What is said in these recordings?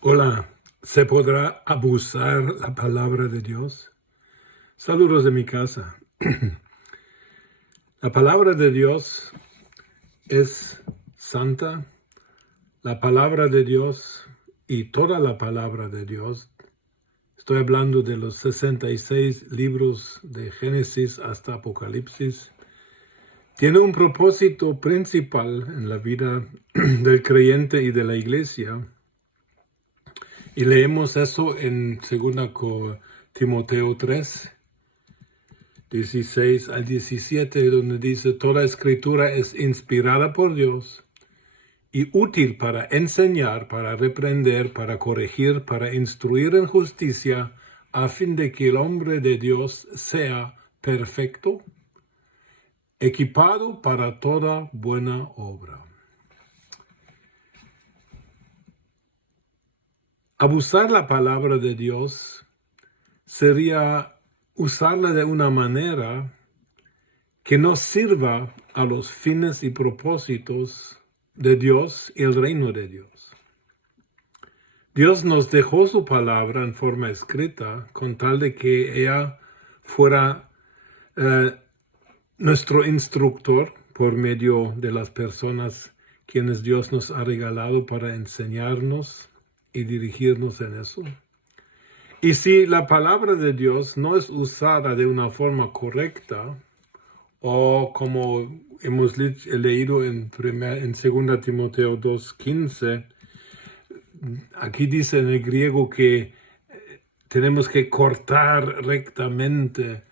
Hola, ¿se podrá abusar la palabra de Dios? Saludos de mi casa. La palabra de Dios es santa. La palabra de Dios y toda la palabra de Dios, estoy hablando de los 66 libros de Génesis hasta Apocalipsis, tiene un propósito principal en la vida del creyente y de la iglesia. Y leemos eso en 2 Timoteo 3, 16 al 17, donde dice: toda escritura es inspirada por Dios y útil para enseñar, para reprender, para corregir, para instruir en justicia, a fin de que el hombre de Dios sea perfecto, equipado para toda buena obra. Abusar la palabra de Dios sería usarla de una manera que no sirva a los fines y propósitos de Dios y el reino de Dios. Dios nos dejó su palabra en forma escrita con tal de que ella fuera nuestro instructor por medio de las personas quienes Dios nos ha regalado para enseñarnos y dirigirnos en eso. Y si la palabra de Dios no es usada de una forma correcta, o como hemos leído en 2 Timoteo 2:15, aquí dice en el griego que tenemos que cortar rectamente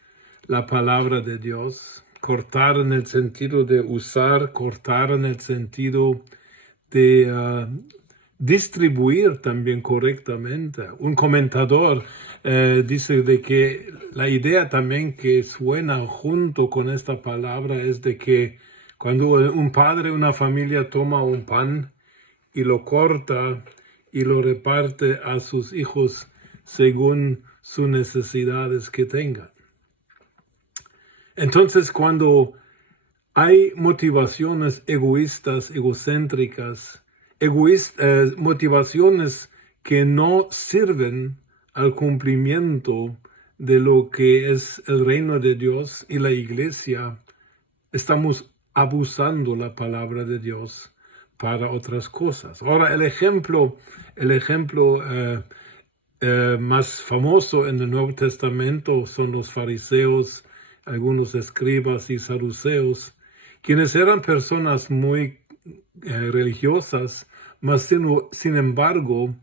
la palabra de Dios. Cortar en el sentido de usar, cortar en el sentido de distribuir también correctamente. Un comentador dice de que la idea también que suena junto con esta palabra es de que cuando un padre, una familia toma un pan y lo corta y lo reparte a sus hijos según sus necesidades que tengan. Entonces, cuando hay motivaciones egoístas, egocéntricas, motivaciones que no sirven al cumplimiento de lo que es el reino de Dios y la iglesia, estamos abusando la palabra de Dios para otras cosas. Ahora, el ejemplo más famoso en el Nuevo Testamento son los fariseos, algunos escribas y saduceos, quienes eran personas muy religiosas, mas sin embargo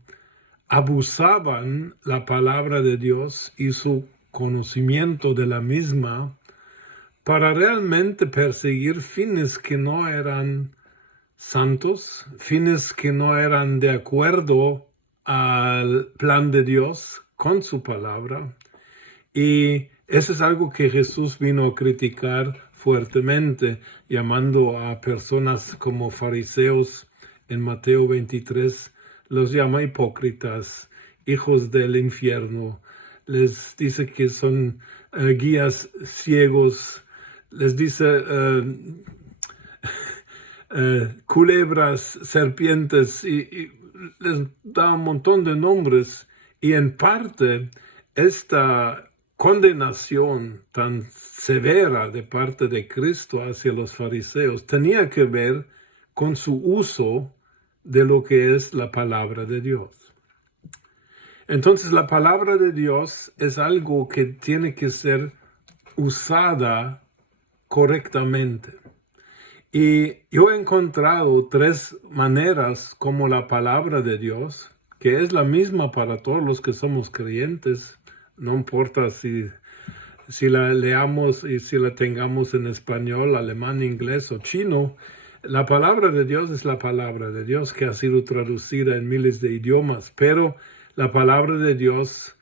abusaban la palabra de Dios y su conocimiento de la misma para realmente perseguir fines que no eran santos, fines que no eran de acuerdo al plan de Dios con su palabra. Y eso es algo que Jesús vino a criticar fuertemente, llamando a personas como fariseos en Mateo 23, los llama hipócritas, hijos del infierno. Les dice que son guías ciegos, les dice culebras, serpientes, y les da un montón de nombres. Y en parte esta condenación tan severa de parte de Cristo hacia los fariseos tenía que ver con su uso de lo que es la palabra de Dios. Entonces, la palabra de Dios es algo que tiene que ser usada correctamente. Y yo he encontrado 3 maneras como la palabra de Dios, que es la misma para todos los que somos creyentes, no importa si la leamos y si la tengamos en español, alemán, inglés o chino. La palabra de Dios es la palabra de Dios que ha sido traducida en miles de idiomas, pero la palabra de Dios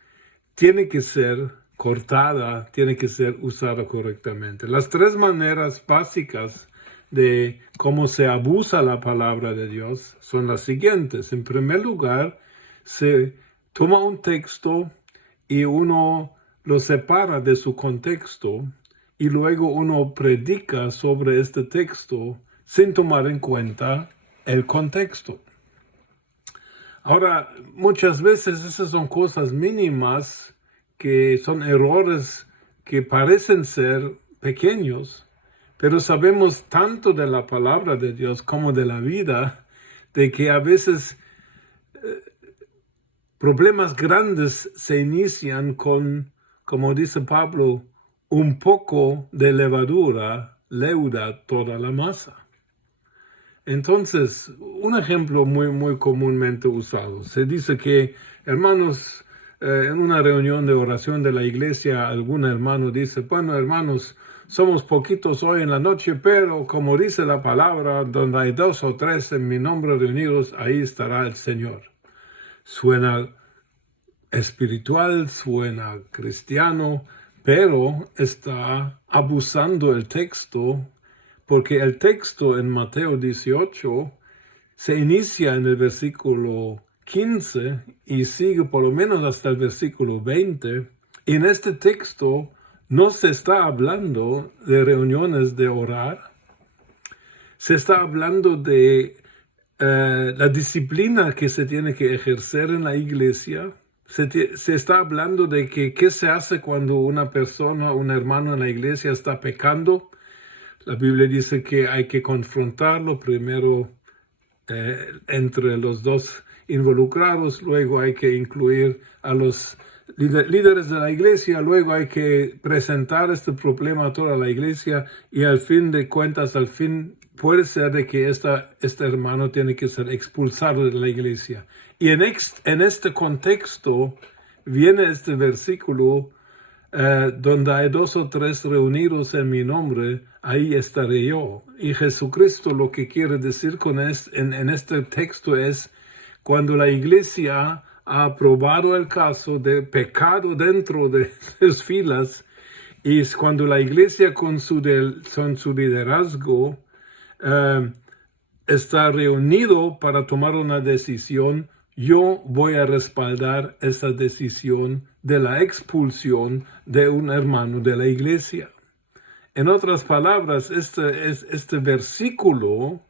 tiene que ser cortada, tiene que ser usada correctamente. Las 3 maneras básicas de cómo se abusa la palabra de Dios son las siguientes. En primer lugar, se toma un texto y uno lo separa de su contexto y luego uno predica sobre este texto sin tomar en cuenta el contexto. Ahora, muchas veces esas son cosas mínimas que son errores que parecen ser pequeños, pero sabemos tanto de la palabra de Dios como de la vida, de que a veces problemas grandes se inician con, como dice Pablo, un poco de levadura leuda toda la masa. Entonces, un ejemplo muy comúnmente usado. Se dice que, hermanos, en una reunión de oración de la iglesia, algún hermano dice, bueno, hermanos, somos poquitos hoy en la noche, pero como dice la palabra, donde hay 2 o 3 en mi nombre reunidos, ahí estará el Señor. Suena espiritual, suena cristiano, pero está abusando el texto, porque el texto en Mateo 18 se inicia en el versículo 15 y sigue por lo menos hasta el versículo 20. Y en este texto no se está hablando de reuniones de orar, se está hablando de la disciplina que se tiene que ejercer en la iglesia. Se está hablando de que qué se hace cuando una persona, un hermano en la iglesia está pecando. La Biblia dice que hay que confrontarlo primero entre los dos involucrados, luego hay que incluir a los líderes de la iglesia, luego hay que presentar este problema a toda la iglesia y al fin de cuentas, al fin puede ser de que este hermano tiene que ser expulsado de la iglesia. Y en este contexto viene este versículo donde hay 2 o 3 reunidos en mi nombre, ahí estaré yo. Y Jesucristo lo que quiere decir en este texto es, cuando la iglesia ha aprobado el caso de pecado dentro de sus filas, y es cuando la iglesia con su liderazgo está reunido para tomar una decisión, yo voy a respaldar esa decisión de la expulsión de un hermano de la iglesia. En otras palabras, este versículo,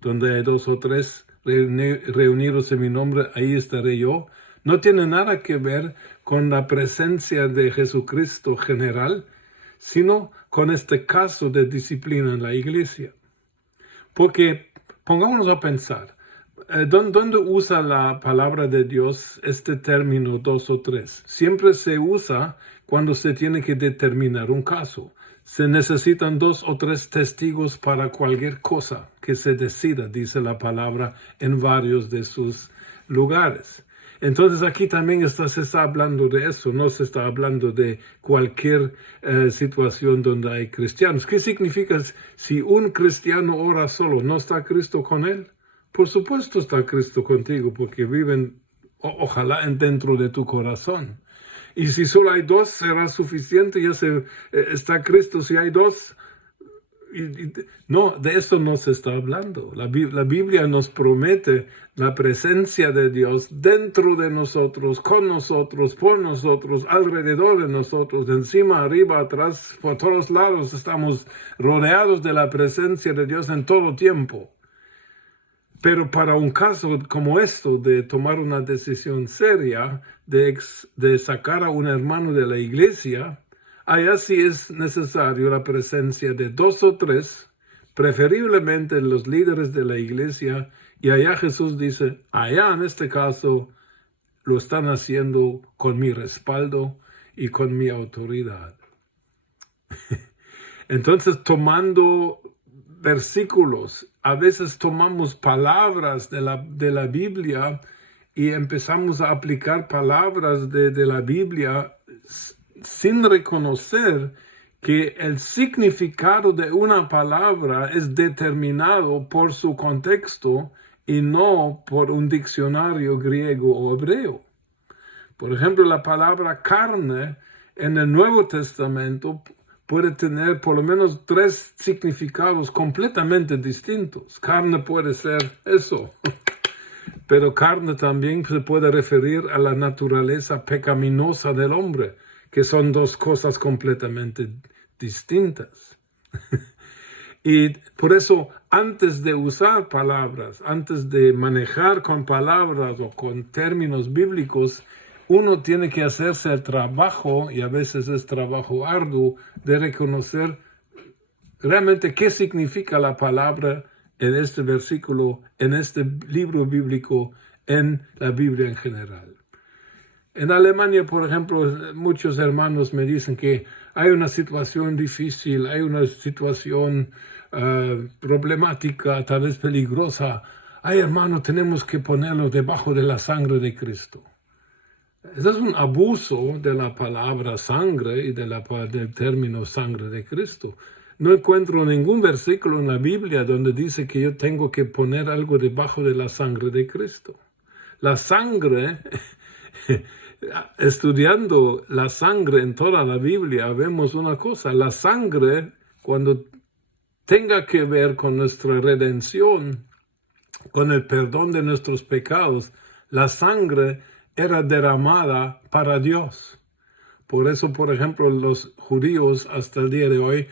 donde hay 2 o 3 reunidos en mi nombre, ahí estaré yo, no tiene nada que ver con la presencia de Jesucristo general, sino con este caso de disciplina en la iglesia. Porque pongámonos a pensar, ¿dónde usa la palabra de Dios este término 2 o 3? Siempre se usa cuando se tiene que determinar un caso. Se necesitan 2 o 3 testigos para cualquier cosa que se decida, dice la palabra en varios de sus lugares. Entonces aquí también se está hablando de eso, no se está hablando de cualquier situación donde hay cristianos. ¿Qué significa si un cristiano ora solo? ¿No está Cristo con él? Por supuesto está Cristo contigo, porque viven, ojalá, dentro de tu corazón. Y si solo hay 2, será suficiente, está Cristo si hay 2. No, de eso no se está hablando. La Biblia nos promete la presencia de Dios dentro de nosotros, con nosotros, por nosotros, alrededor de nosotros, encima, arriba, atrás, por todos lados. Estamos rodeados de la presencia de Dios en todo tiempo. Pero para un caso como esto, de tomar una decisión seria, de sacar a un hermano de la iglesia, allá sí es necesario la presencia de 2 o 3, preferiblemente los líderes de la iglesia, y allá Jesús dice, allá en este caso lo están haciendo con mi respaldo y con mi autoridad. Entonces, tomando versículos, a veces tomamos palabras de la Biblia y empezamos a aplicar palabras de la Biblia sin reconocer que el significado de una palabra es determinado por su contexto y no por un diccionario griego o hebreo. Por ejemplo, la palabra carne en el Nuevo Testamento puede tener por lo menos 3 significados completamente distintos. Carne puede ser eso, pero carne también se puede referir a la naturaleza pecaminosa del hombre, que son 2 cosas completamente distintas. Y por eso, antes de usar palabras, antes de manejar con palabras o con términos bíblicos, uno tiene que hacerse el trabajo, y a veces es trabajo arduo, de reconocer realmente qué significa la palabra en este versículo, en este libro bíblico, en la Biblia en general. En Alemania, por ejemplo, muchos hermanos me dicen que hay una situación difícil, hay una situación problemática, tal vez peligrosa. Ay, hermano, tenemos que ponerlo debajo de la sangre de Cristo. Eso es un abuso de la palabra sangre y del término sangre de Cristo. No encuentro ningún versículo en la Biblia donde dice que yo tengo que poner algo debajo de la sangre de Cristo. La sangre, estudiando la sangre en toda la Biblia, vemos una cosa. La sangre, cuando tenga que ver con nuestra redención, con el perdón de nuestros pecados, la sangre era derramada para Dios. Por eso, por ejemplo, los judíos hasta el día de hoy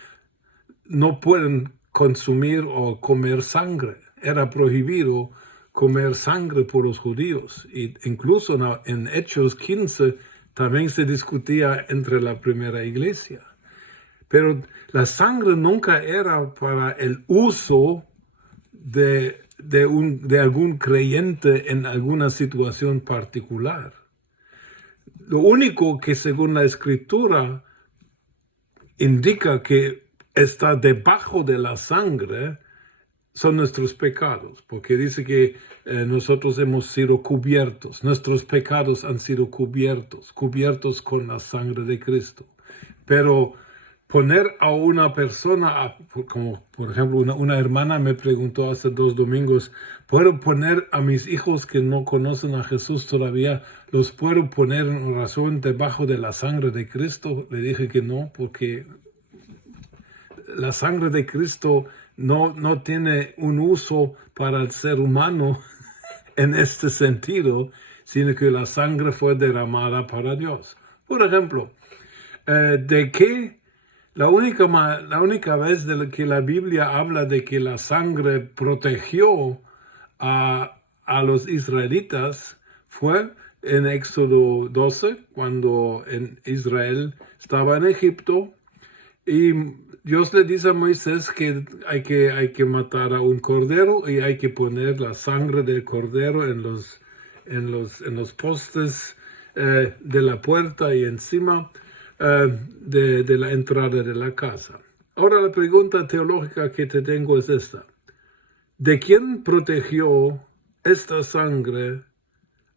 no pueden consumir o comer sangre. Era prohibido comer sangre por los judíos. E incluso en Hechos 15 también se discutía entre la primera iglesia. Pero la sangre nunca era para el uso de algún creyente en alguna situación particular. Lo único que según la Escritura indica que está debajo de la sangre son nuestros pecados, porque dice que nosotros hemos sido cubiertos, nuestros pecados han sido cubiertos con la sangre de Cristo. Pero poner a una persona, como por ejemplo una hermana me preguntó hace 2 domingos, ¿puedo poner a mis hijos que no conocen a Jesús todavía, los puedo poner en oración debajo de la sangre de Cristo? Le dije que no, porque la sangre de Cristo no tiene un uso para el ser humano en este sentido, sino que la sangre fue derramada para Dios. Por ejemplo, ¿de qué? La única vez de que la Biblia habla de que la sangre protegió a los israelitas fue en Éxodo 12, cuando Israel estaba en Egipto, y Dios le dice a Moisés que hay que matar a un cordero y hay que poner la sangre del cordero en los postes de la puerta y encima de la entrada de la casa. Ahora la pregunta teológica que te tengo es esta. ¿De quién protegió esta sangre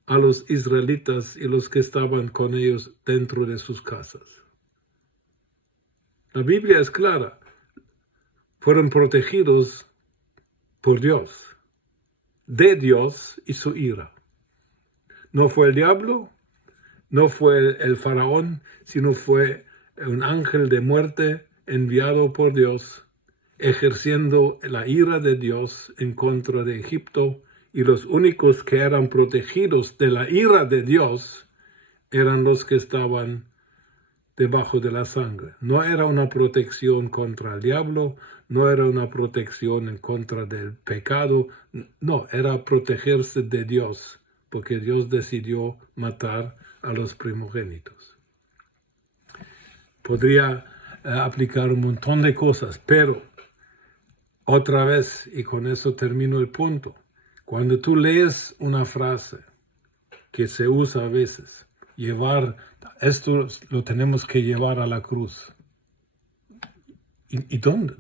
a los israelitas y los que estaban con ellos dentro de sus casas? La Biblia es clara. Fueron protegidos por Dios, de Dios y su ira. No fue el diablo, no fue el faraón, sino fue un ángel de muerte enviado por Dios, ejerciendo la ira de Dios en contra de Egipto, y los únicos que eran protegidos de la ira de Dios eran los que estaban debajo de la sangre. No era una protección contra el diablo, no era una protección en contra del pecado, no, era protegerse de Dios, porque Dios decidió matar a los primogénitos. Podría aplicar un montón de cosas, pero otra vez, y con eso termino el punto, cuando tú lees una frase que se usa a veces, esto lo tenemos que llevar a la cruz. ¿Y dónde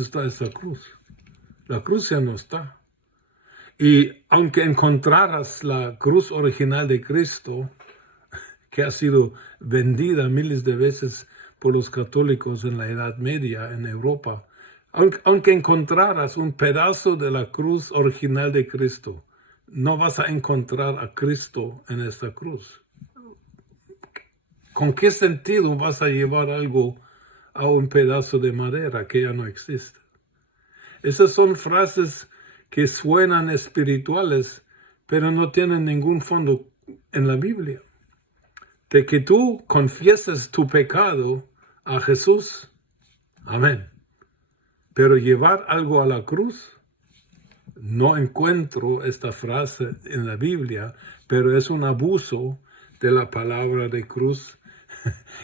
está esa cruz? La cruz ya no está. Y aunque encontraras la cruz original de Cristo, que ha sido vendida miles de veces por los católicos en la Edad Media en Europa, aunque encontraras un pedazo de la cruz original de Cristo, no vas a encontrar a Cristo en esta cruz. ¿Con qué sentido vas a llevar algo a un pedazo de madera que ya no existe? Esas son frases que suenan espirituales, pero no tienen ningún fondo en la Biblia. De que tú confieses tu pecado a Jesús, amén. Pero llevar algo a la cruz, no encuentro esta frase en la Biblia, pero es un abuso de la palabra de cruz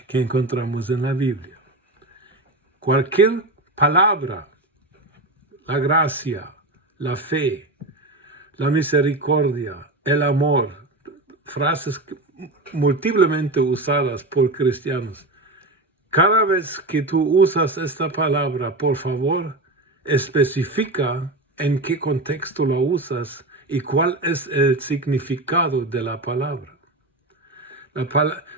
que encontramos en la Biblia. Cualquier palabra, la gracia, la fe, la misericordia, el amor, frases múltiplemente usadas por cristianos. Cada vez que tú usas esta palabra, por favor, especifica en qué contexto la usas y cuál es el significado de la palabra.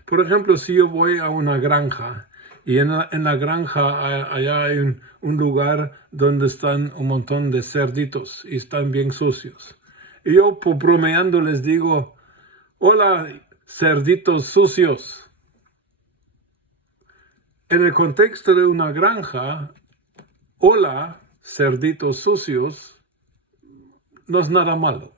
Por ejemplo, si yo voy a una granja y en la granja allá hay un lugar donde están un montón de cerditos y están bien sucios. Y yo bromeando les digo, hola cerditos sucios. En el contexto de una granja, hola cerditos sucios, no es nada malo.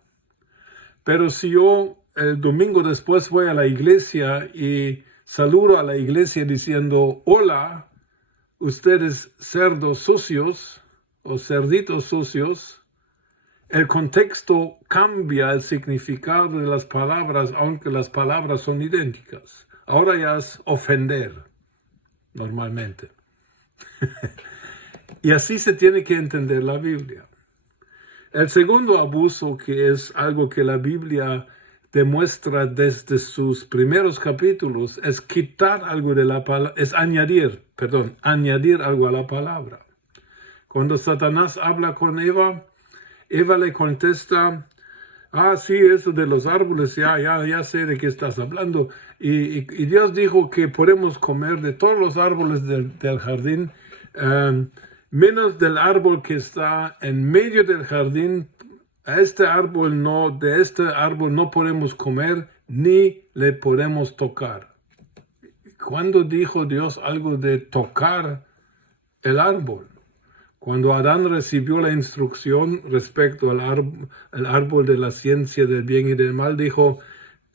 Pero si yo el domingo después voy a la iglesia y saludo a la iglesia diciendo, hola, ustedes cerdos sucios o cerditos sucios, el contexto cambia el significado de las palabras, aunque las palabras son idénticas. Ahora ya es ofender, normalmente. Y así se tiene que entender la Biblia. El segundo abuso, que es algo que la Biblia demuestra desde sus primeros capítulos, es quitar algo de la palabra, es añadir algo a la palabra. Cuando Satanás habla con Eva, Eva le contesta, sí, eso de los árboles, ya sé de qué estás hablando. Y Dios dijo que podemos comer de todos los árboles del jardín, menos del árbol que está en medio del jardín. De este árbol no podemos comer ni le podemos tocar. ¿Cuándo dijo Dios algo de tocar el árbol? Cuando Adán recibió la instrucción respecto al árbol de la ciencia del bien y del mal, dijo,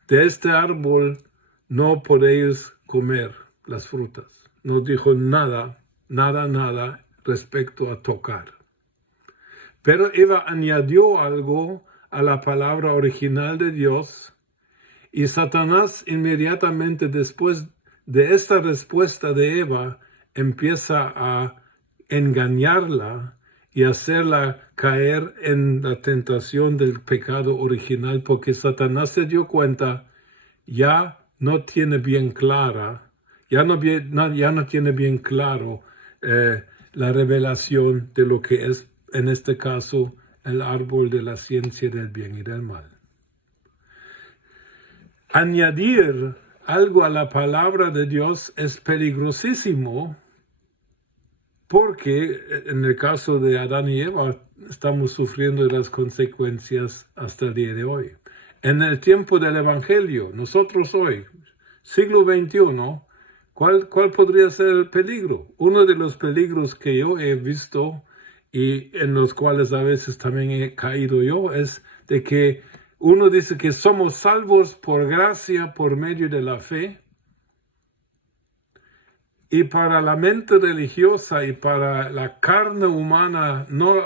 de este árbol no podéis comer las frutas. No dijo nada respecto a tocar. Pero Eva añadió algo a la palabra original de Dios y Satanás inmediatamente después de esta respuesta de Eva empieza a engañarla y hacerla caer en la tentación del pecado original, porque Satanás se dio cuenta, ya no tiene bien clara, ya no tiene bien claro la revelación de lo que es, en este caso, el árbol de la ciencia del bien y del mal. Añadir algo a la palabra de Dios es peligrosísimo, porque en el caso de Adán y Eva estamos sufriendo las consecuencias hasta el día de hoy. En el tiempo del Evangelio, nosotros hoy, siglo XXI, ¿cuál podría ser el peligro? Uno de los peligros que yo he visto y en los cuales a veces también he caído yo es de que uno dice que somos salvos por gracia por medio de la fe. Y para la mente religiosa y para la carne humana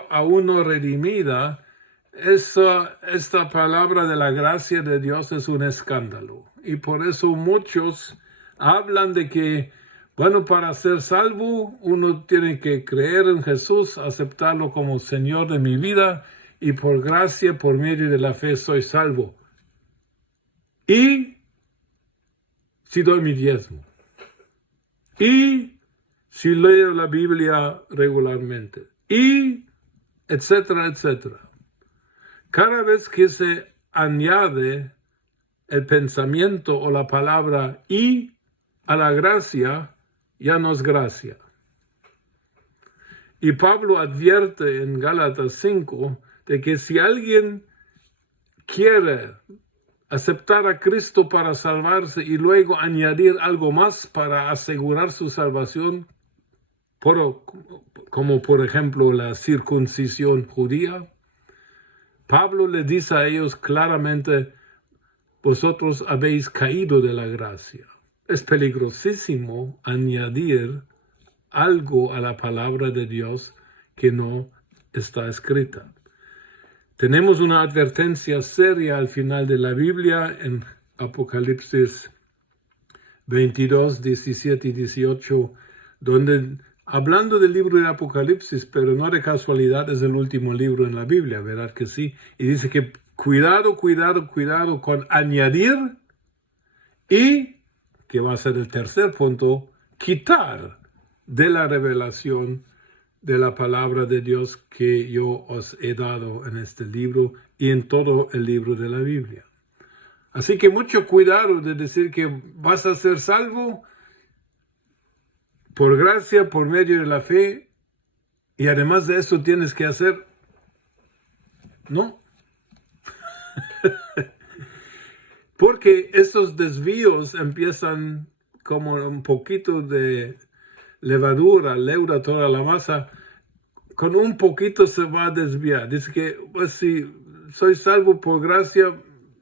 aún no redimida, esta palabra de la gracia de Dios es un escándalo. Y por eso muchos hablan de que, bueno, para ser salvo, uno tiene que creer en Jesús, aceptarlo como Señor de mi vida, y por gracia, por medio de la fe, soy salvo. Y si doy mi diezmo. Y si leo la Biblia regularmente, y etcétera, etcétera. Cada vez que se añade el pensamiento o la palabra y a la gracia, ya no es gracia. Y Pablo advierte en Gálatas 5 de que si alguien quiere aceptar a Cristo para salvarse y luego añadir algo más para asegurar su salvación, como por ejemplo la circuncisión judía, Pablo le dice a ellos claramente, vosotros habéis caído de la gracia. Es peligrosísimo añadir algo a la palabra de Dios que no está escrita. Tenemos una advertencia seria al final de la Biblia en Apocalipsis 22, 17 y 18, donde hablando del libro de Apocalipsis, pero no de casualidad es el último libro en la Biblia, ¿verdad que sí? Y dice que cuidado con añadir y, que va a ser el tercer punto, quitar de la revelación de la palabra de Dios que yo os he dado en este libro y en todo el libro de la Biblia. Así que mucho cuidado de decir que vas a ser salvo por gracia, por medio de la fe, y además de eso tienes que hacer. No. Porque estos desvíos empiezan como un poquito de levadura, leuda toda la masa, con un poquito se va a desviar. Dice que, pues sí, soy salvo por gracia,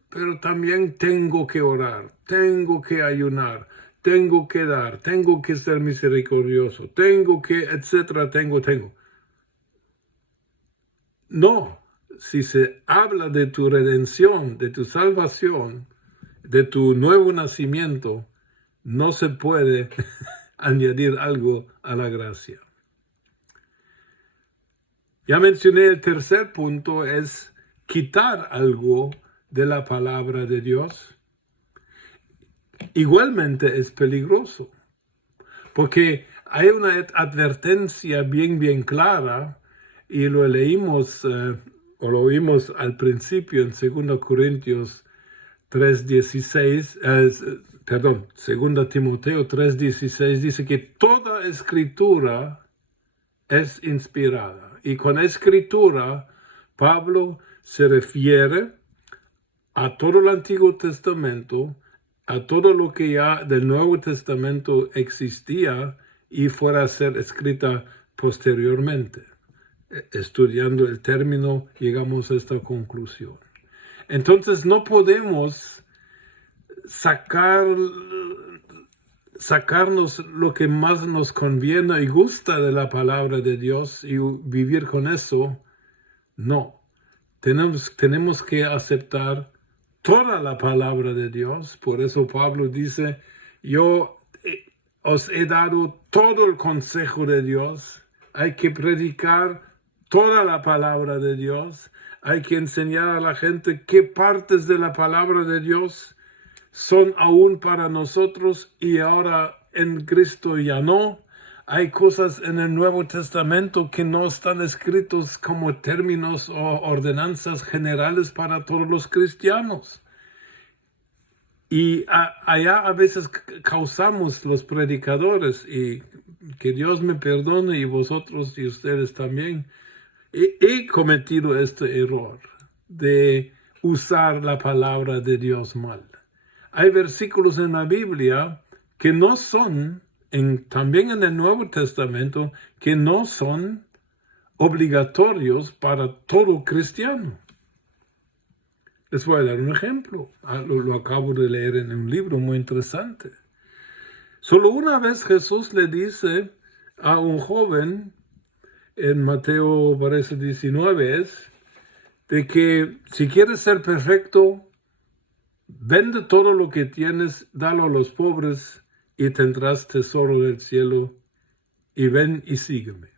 pero también tengo que orar, tengo que ayunar, tengo que dar, tengo que ser misericordioso, tengo que, etcétera, tengo. No, si se habla de tu redención, de tu salvación, de tu nuevo nacimiento, no se puede añadir algo a la gracia. Ya mencioné el tercer punto, es quitar algo de la palabra de Dios. Igualmente es peligroso, porque hay una advertencia bien clara, y lo leímos o lo oímos al principio en 2 Corintios 3:16, 2 Timoteo 3:16, dice que toda escritura es inspirada. Y con escritura, Pablo se refiere a todo el Antiguo Testamento, a todo lo que ya del Nuevo Testamento existía y fuera a ser escrita posteriormente. Estudiando el término, llegamos a esta conclusión. Entonces no podemos sacarnos lo que más nos conviene y gusta de la palabra de Dios y vivir con eso. No, tenemos que aceptar toda la palabra de Dios. Por eso Pablo dice, yo os he dado todo el consejo de Dios. Hay que predicar toda la palabra de Dios. Hay que enseñar a la gente qué partes de la palabra de Dios son aún para nosotros y ahora en Cristo ya no. Hay cosas en el Nuevo Testamento que no están escritos como términos o ordenanzas generales para todos los cristianos. Y allá a veces causamos los predicadores, y que Dios me perdone y vosotros y ustedes también, he cometido este error de usar la palabra de Dios mal. Hay versículos en la Biblia que no son, también en el Nuevo Testamento, que no son obligatorios para todo cristiano. Les voy a dar un ejemplo. Lo acabo de leer en un libro muy interesante. Solo una vez Jesús le dice a un joven, en Mateo parece 19, de que si quieres ser perfecto, vende todo lo que tienes, dalo a los pobres y tendrás tesoro del cielo, y ven y sígueme.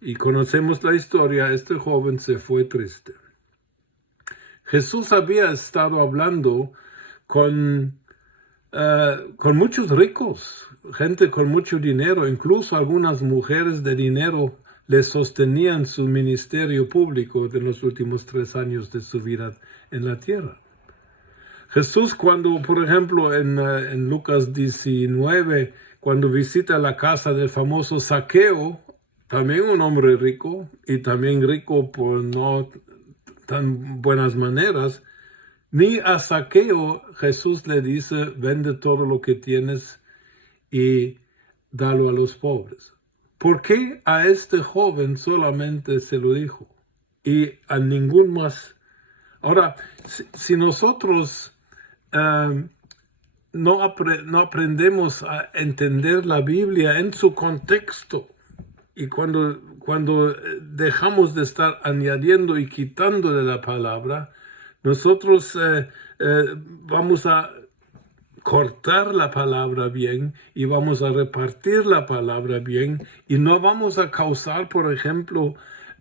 Y conocemos la historia, este joven se fue triste. Jesús había estado hablando con muchos ricos, gente con mucho dinero, incluso algunas mujeres de dinero le sostenían su ministerio público de los últimos 3 años de su vida en la tierra. Jesús, cuando, por ejemplo, en Lucas 19, cuando visita la casa del famoso Zaqueo, también un hombre rico, y también rico por no tan buenas maneras, ni a Zaqueo Jesús le dice, vende todo lo que tienes y dalo a los pobres. ¿Por qué a este joven solamente se lo dijo y a ningún más? Ahora, si nosotros no aprendemos a entender la Biblia en su contexto, y cuando cuando dejamos de estar añadiendo y quitando de la palabra, nosotros vamos a cortar la palabra bien y vamos a repartir la palabra bien y no vamos a causar, por ejemplo,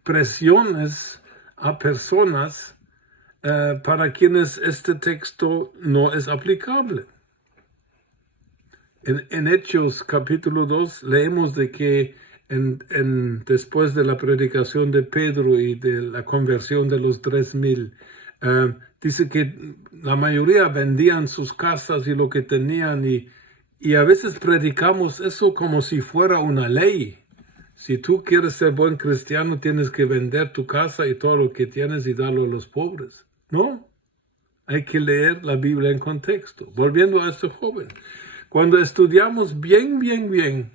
presiones a personas para quienes este texto no es aplicable. En Hechos capítulo 2 leemos de que después de la predicación de Pedro y de la conversión de los 3,000, dice que la mayoría vendían sus casas y lo que tenían y a veces predicamos eso como si fuera una ley. Si tú quieres ser buen cristiano, tienes que vender tu casa y todo lo que tienes y darlo a los pobres. No, hay que leer la Biblia en contexto. Volviendo a este joven, cuando estudiamos bien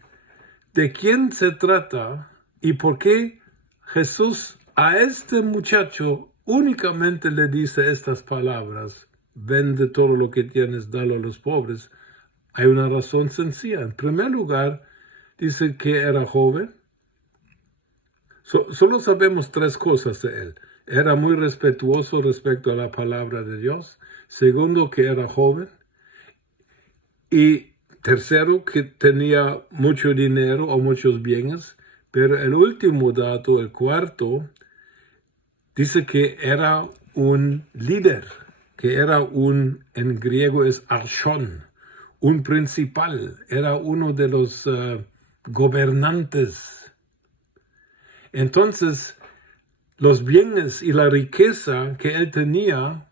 de quién se trata y por qué Jesús a este muchacho únicamente le dice estas palabras: vende todo lo que tienes, dalo a los pobres. Hay una razón sencilla. En primer lugar, dice que era joven. Solo sabemos 3 cosas de él. Era muy respetuoso respecto a la palabra de Dios. Segundo, que era joven. Y tercero, que tenía mucho dinero o muchos bienes. Pero el último dato, el cuarto, dice que era un líder, que era en griego es archón, un principal, era uno de los gobernantes. Entonces, los bienes y la riqueza que él tenía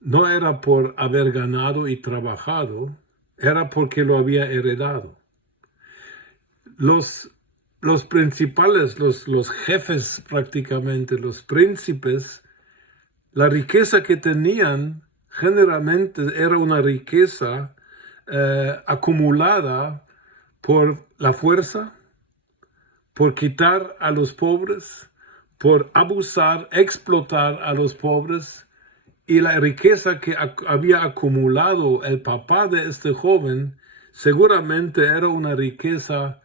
no era por haber ganado y trabajado, era porque lo había heredado. Los principales, los jefes prácticamente, los príncipes, la riqueza que tenían generalmente era una riqueza acumulada por la fuerza, por quitar a los pobres, por abusar, explotar a los pobres. Y la riqueza que había acumulado el papá de este joven seguramente era una riqueza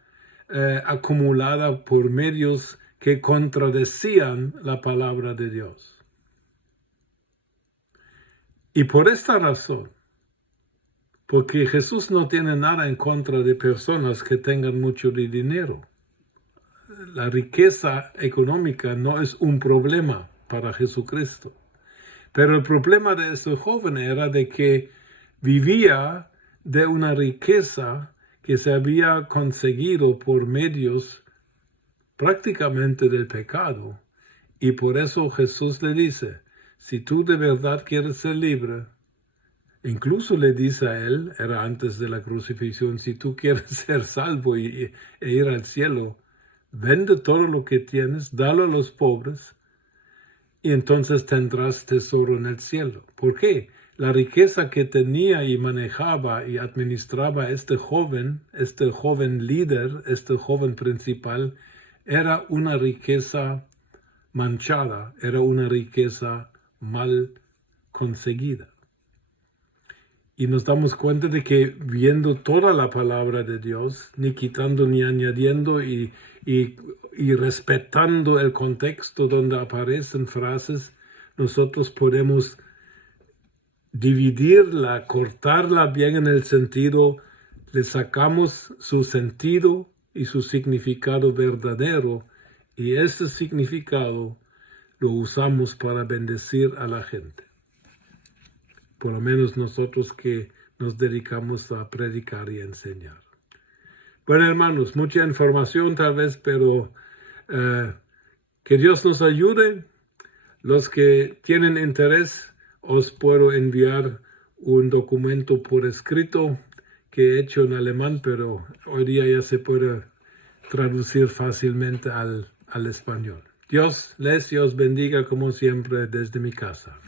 acumulada por medios que contradecían la palabra de Dios. Y por esta razón, porque Jesús no tiene nada en contra de personas que tengan mucho dinero. La riqueza económica no es un problema para Jesucristo. Pero el problema de este joven era de que vivía de una riqueza que se había conseguido por medios prácticamente del pecado. Y por eso Jesús le dice: si tú de verdad quieres ser libre, incluso le dice a él, era antes de la crucifixión, si tú quieres ser salvo e ir al cielo, vende todo lo que tienes, dalo a los pobres, y entonces tendrás tesoro en el cielo. ¿Por qué? La riqueza que tenía y manejaba y administraba este joven líder, este joven principal, era una riqueza manchada, era una riqueza mal conseguida. Y nos damos cuenta de que viendo toda la palabra de Dios, ni quitando ni añadiendo y respetando el contexto donde aparecen frases, nosotros podemos dividirla, cortarla bien en el sentido, le sacamos su sentido y su significado verdadero, y ese significado lo usamos para bendecir a la gente. Por lo menos nosotros que nos dedicamos a predicar y enseñar. Bueno, hermanos, mucha información tal vez, pero que Dios nos ayude. Los que tienen interés, os puedo enviar un documento por escrito que he hecho en alemán, pero hoy día ya se puede traducir fácilmente al español. Dios les bendiga como siempre desde mi casa.